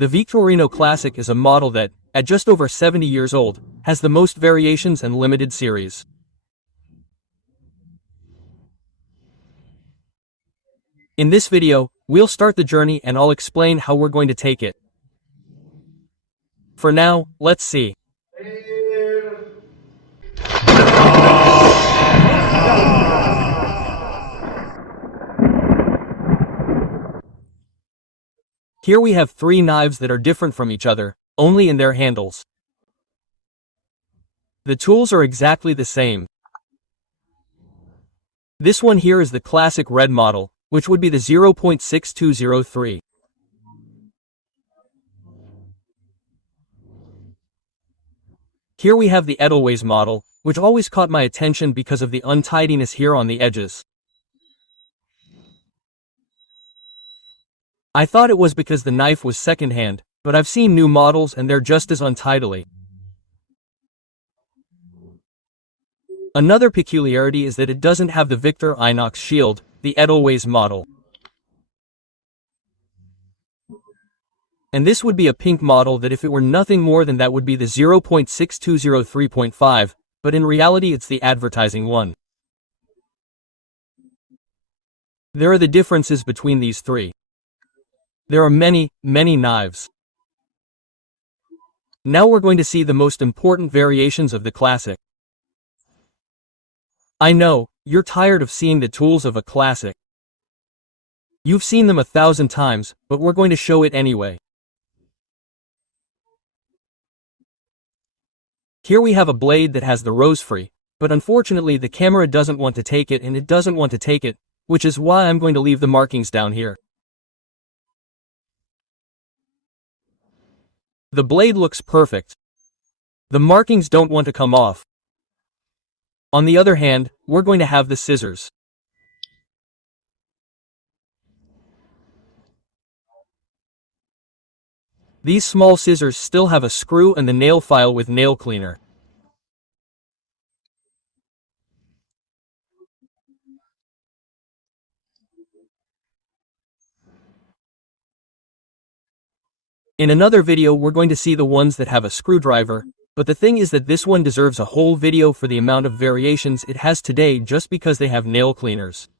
The Victorinox Classic is a model that, at just over 70 years old, has the most variations and limited series. In this video, we'll start the journey and I'll explain how we're going to take it. For now, let's see. Here we have three knives that are different from each other, only in their handles. The tools are exactly the same. This one here is the classic red model, which would be the 0.6203. Here we have the Edelweiss model, which always caught my attention because of the untidiness here on the edges. I thought it was because the knife was secondhand, but I've seen new models and they're just as untidily. Another peculiarity is that it doesn't have the Victorinox shield, the Edelweiss model. And this would be a pink model that if it were nothing more than that would be the 0.6203.5, but in reality it's the advertising one. There are the differences between these three. There are many, many knives. Now we're going to see the most important variations of the Classic. I know, you're tired of seeing the tools of a Classic. You've seen them 1,000 times, but we're going to show it anyway. Here we have a blade that has the rose-free, but unfortunately the camera doesn't want to take it and it doesn't want to take it, which is why I'm going to leave the markings down here. The blade looks perfect. The markings don't want to come off. On the other hand, we're going to have the scissors. These small scissors still have a screw and the nail file with nail cleaner. In another video we're going to see the ones that have a screwdriver, but the thing is that this one deserves a whole video for the amount of variations it has today just because they have nail cleaners.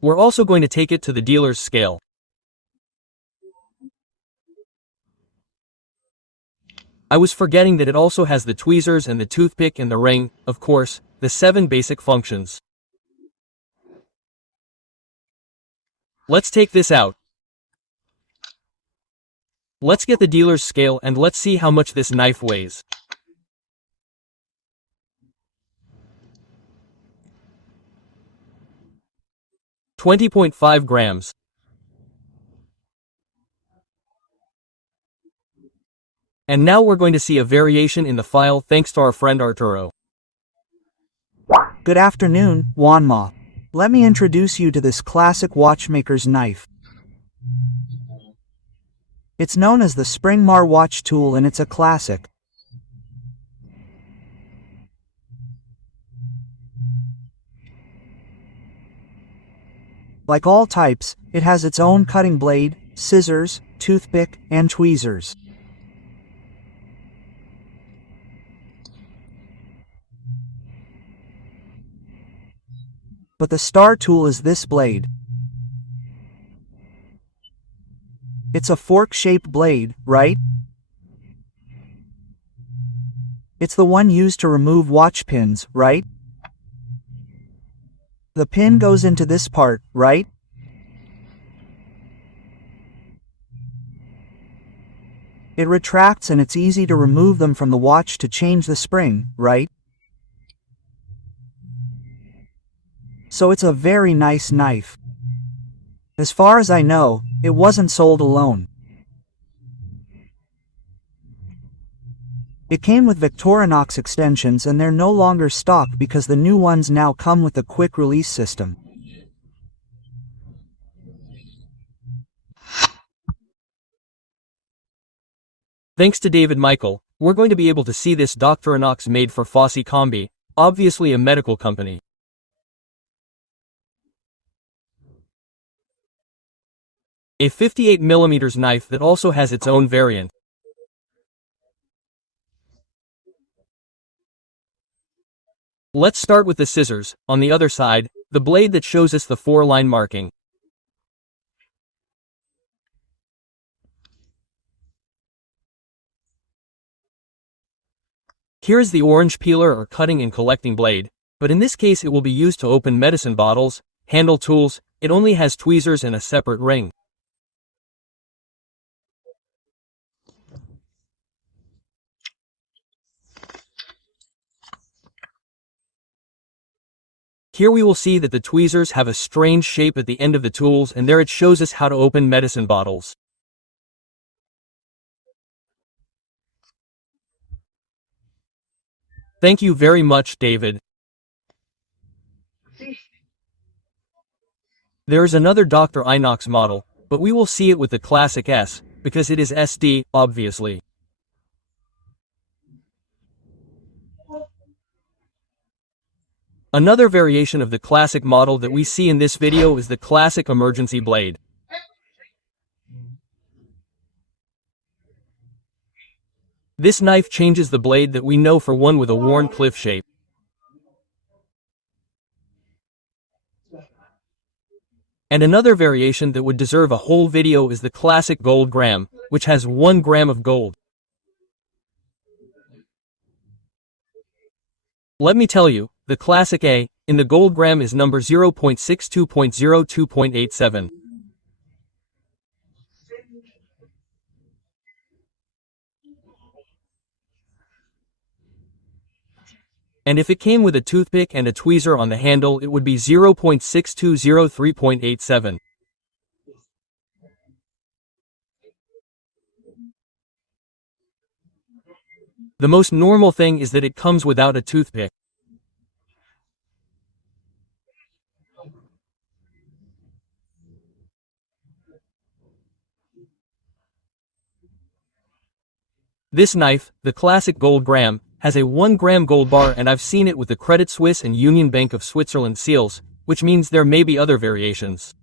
We're also going to take it to the dealer's scale. I was forgetting that it also has the tweezers and the toothpick and the ring, of course, the 7 basic functions. Let's take this out. Let's get the dealer's scale and let's see how much this knife weighs. .5 grams. And now we're going to see a variation in the file thanks to our friend Arturo. Good afternoon, Juan. Let me introduce you to this classic watchmaker's knife. It's known as the Springmar watch tool and it's a classic. Like all types, it has its own cutting blade, scissors, toothpick, and tweezers. But the star tool is this blade. It's a fork-shaped blade, right? It's the one used to remove watch pins, right? The pin goes into this part, right? It retracts and it's easy to remove them from the watch to change the spring, right? So it's a very nice knife. As far as I know, it wasn't sold alone. It came with Victorinox extensions and they're no longer stock because the new ones now come with a quick release system. Thanks to David Michael, we're going to be able to see this Doctorinox made for Fosse Combi, obviously a medical company. A 58mm knife that also has its own variant. Let's start with the scissors. On the other side, the blade that shows us the 4-line marking. Here is the orange peeler or cutting and collecting blade, but in this case it will be used to open medicine bottles, handle tools. It only has tweezers and a separate ring. Here we will see that the tweezers have a strange shape at the end of the tools, and there it shows us how to open medicine bottles. Thank you very much, David. There is another Doctorinox model, but we will see it with the Classic S, because it is SD, obviously. Another variation of the Classic model that we see in this video is the Classic Emergency Blade. This knife changes the blade that we know for one with a worn cliff shape. And another variation that would deserve a whole video is the Classic Gold Gram, which has 1 gram of gold. Let me tell you, the Classic A, in the gold gram is number 0.62.02.87. And if it came with a toothpick and a tweezer on the handle, it would be 0.6203.87. The most normal thing is that it comes without a toothpick. This knife, the Classic Gold Gram, has a 1 gram gold bar, and I've seen it with the Credit Suisse and Union Bank of Switzerland seals, which means there may be other variations.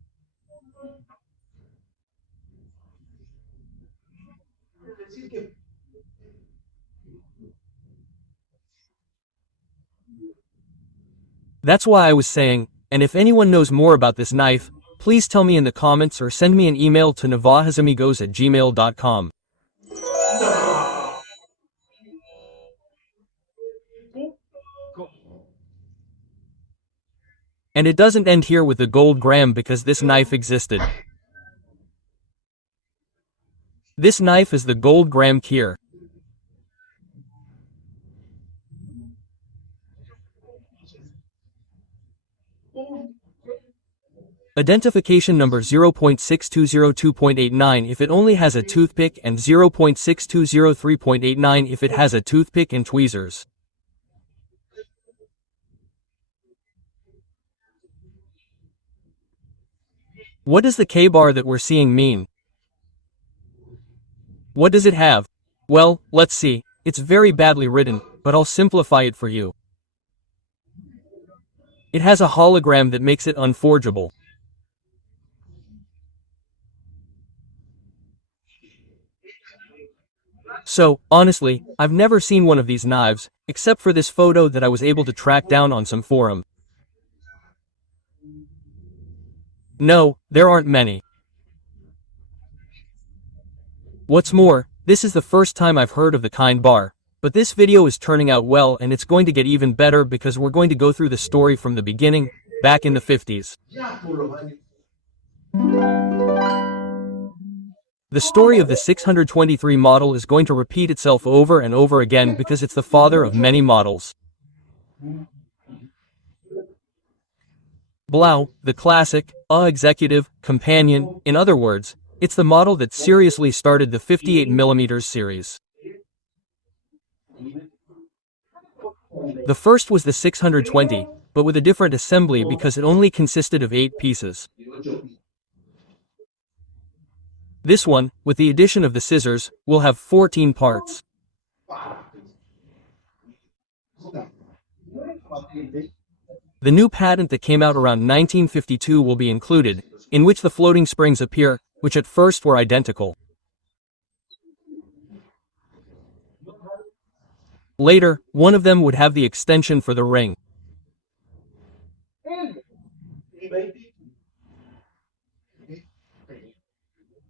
That's why I was saying, and if anyone knows more about this knife, please tell me in the comments or send me an email to navajasamigos@gmail.com. And it doesn't end here with the gold gram, because this knife existed. This knife is the gold gram Kier. Identification number 0.6202.89 if it only has a toothpick, and 0.6203.89 if it has a toothpick and tweezers. What does the K-bar that we're seeing mean? What does it have? Well, let's see. It's very badly written, but I'll simplify it for you. It has a hologram that makes it unforgeable. So, honestly, I've never seen one of these knives, except for this photo that I was able to track down on some forum. No, there aren't many. What's more, this is the first time I've heard of the Kinebar, but this video is turning out well, and it's going to get even better because we're going to go through the story from the beginning, back in the 50s. The story of the 623 model is going to repeat itself over and over again because it's the father of many models. Blau, the classic, executive, companion, in other words, it's the model that seriously started the 58mm series. The first was the 620, but with a different assembly because it only consisted of 8 pieces. This one, with the addition of the scissors, will have 14 parts. The new patent that came out around 1952 will be included, in which the floating springs appear, which at first were identical. Later, one of them would have the extension for the ring.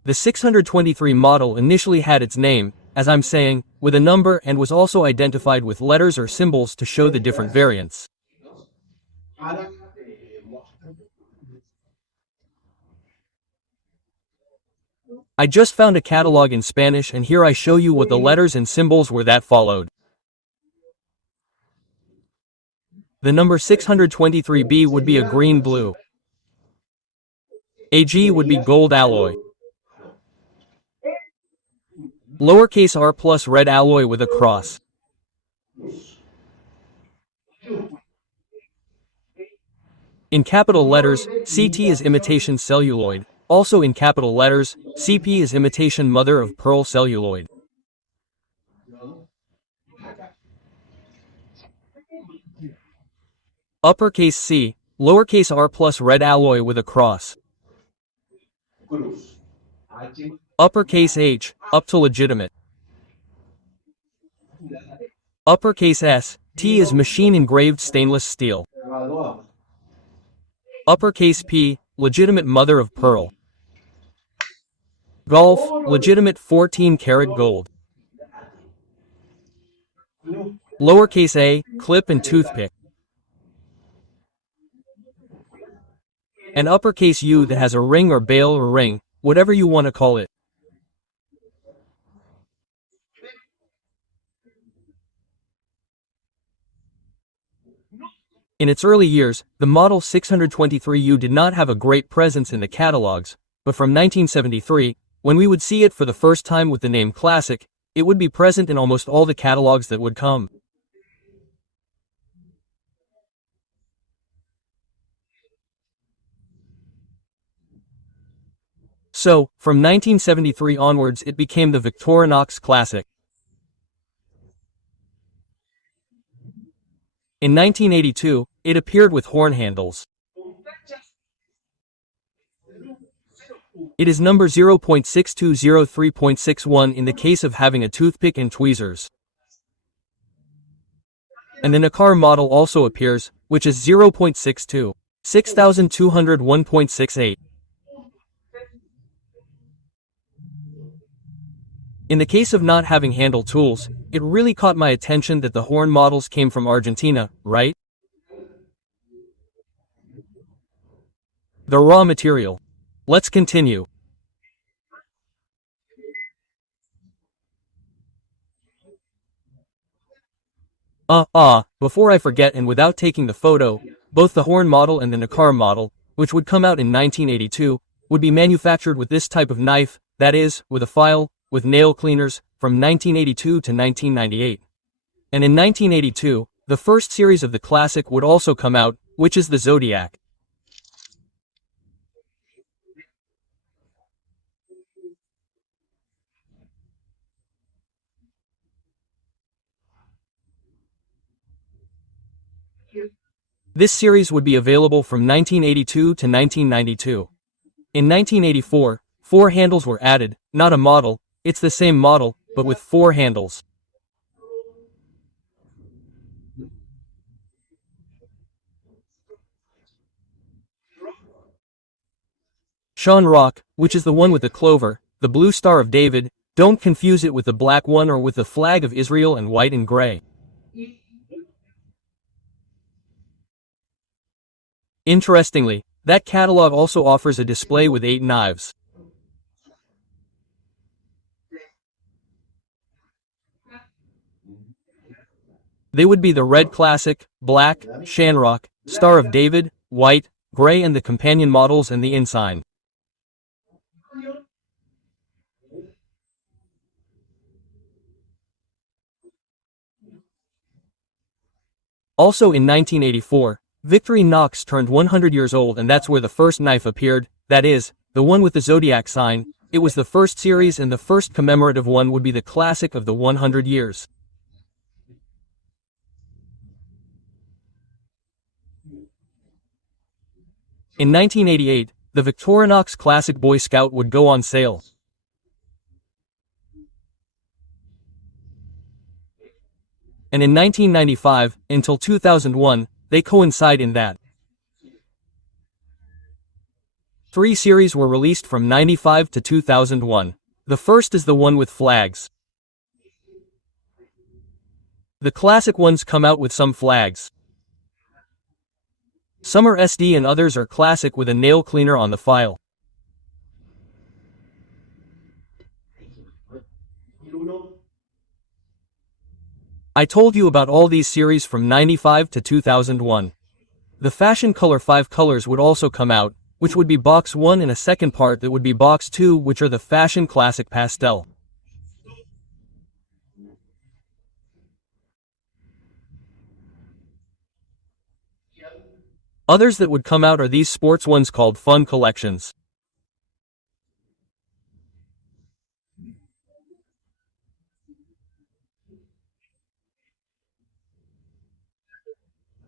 The 623 model initially had its name, as I'm saying, with a number and was also identified with letters or symbols to show the different variants. I just found a catalog in Spanish and here I show you what the letters and symbols were that followed. The number 623B would be a green-blue. AG would be gold alloy. Lowercase r plus red alloy with a cross. In capital letters, CT is imitation celluloid. Also in capital letters, CP is imitation mother of pearl celluloid. Uppercase C, lowercase r plus red alloy with a cross. Uppercase H, up to legitimate. Uppercase S, T is machine engraved stainless steel. Uppercase P, legitimate mother of pearl. Golf, legitimate 14-karat gold. Lowercase a, clip and toothpick. And uppercase U that has a ring or bail or ring, whatever you want to call it. In its early years, the Model 623U did not have a great presence in the catalogs, but from 1973, when we would see it for the first time with the name Classic, it would be present in almost all the catalogs that would come. So, from 1973 onwards it became the Victorinox Classic. In 1982, it appeared with horn handles. It is number 0.6203.61 in the case of having a toothpick and tweezers. And the Nicar model also appears, which is 0.62, 6201.68. In the case of not having handle tools, it really caught my attention that the horn models came from Argentina, right? The raw material. Let's continue. Before I forget and without taking the photo, both the horn model and the Nicar model, which would come out in 1982, would be manufactured with this type of knife, that is, with a file, with nail cleaners, from 1982 to 1998. And in 1982, the first series of the Classic would also come out, which is the Zodiac. This series would be available from 1982 to 1992. In 1984, 4 handles were added, not a model, it's the same model, but with 4 handles. Sean Rock, which is the one with the clover, the blue Star of David, don't confuse it with the black one or with the flag of Israel and white and gray. Interestingly, that catalog also offers a display with 8 knives. They would be the Red Classic, Black, Shamrock, Star of David, White, Gray and the companion models and the ensign. Also in 1984, Victorinox turned 100 years old and that's where the first knife appeared, that is, the one with the zodiac sign. It was the first series and the first commemorative one would be the Classic of the 100 years. In 1988, the Victorinox Classic Boy Scout would go on sale. And in 1995, until 2001, they coincide in that 3 series were released from 95 to 2001. The first is the one with flags. The classic ones come out with some flags. Some are SD and others are classic with a nail cleaner on the file. I told you about all these series from 95 to 2001. The Fashion Color 5 colors would also come out, which would be Box 1 and a second part that would be Box 2, which are the Fashion Classic Pastel. Others that would come out are these sports ones called Fun Collections.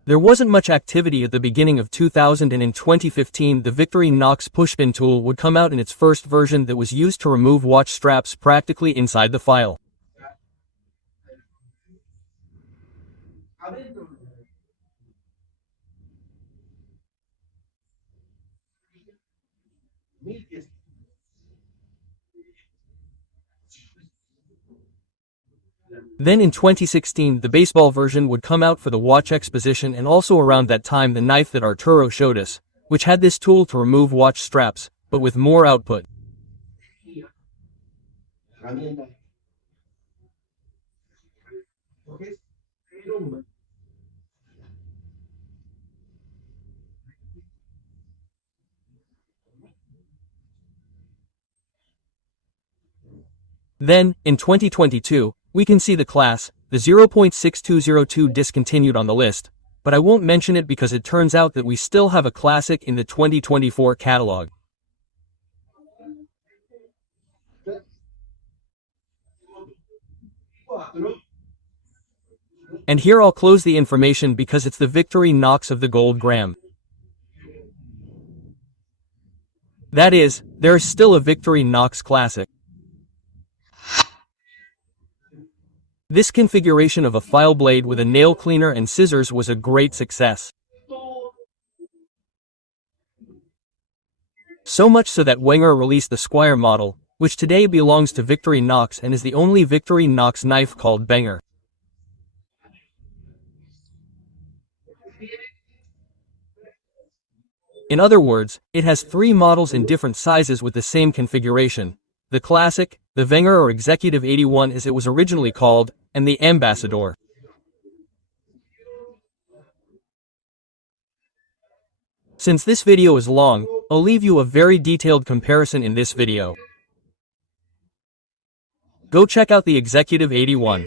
There wasn't much activity at the beginning of 2000, and in 2015 the Victorinox pushpin tool would come out in its first version that was used to remove watch straps practically inside the file. Then in 2016 the baseball version would come out for the watch exposition, and also around that time the knife that Arturo showed us, which had this tool to remove watch straps, but with more output. Then, in 2022, we can see the class, the 0.6202 discontinued on the list, but I won't mention it because it turns out that we still have a classic in the 2024 catalog. And here I'll close the information because it's the Victorinox of the gold gram. That is, there is still a Victorinox Classic. This configuration of a file blade with a nail cleaner and scissors was a great success. So much so that Wenger released the Squire model, which today belongs to Victorinox and is the only Victorinox knife called Banger. In other words, it has 3 models in different sizes with the same configuration: the Classic, the Wenger or Executive 81 as it was originally called, and the Ambassador. Since this video is long, I'll leave you a very detailed comparison in this video. Go check out the Executive 81.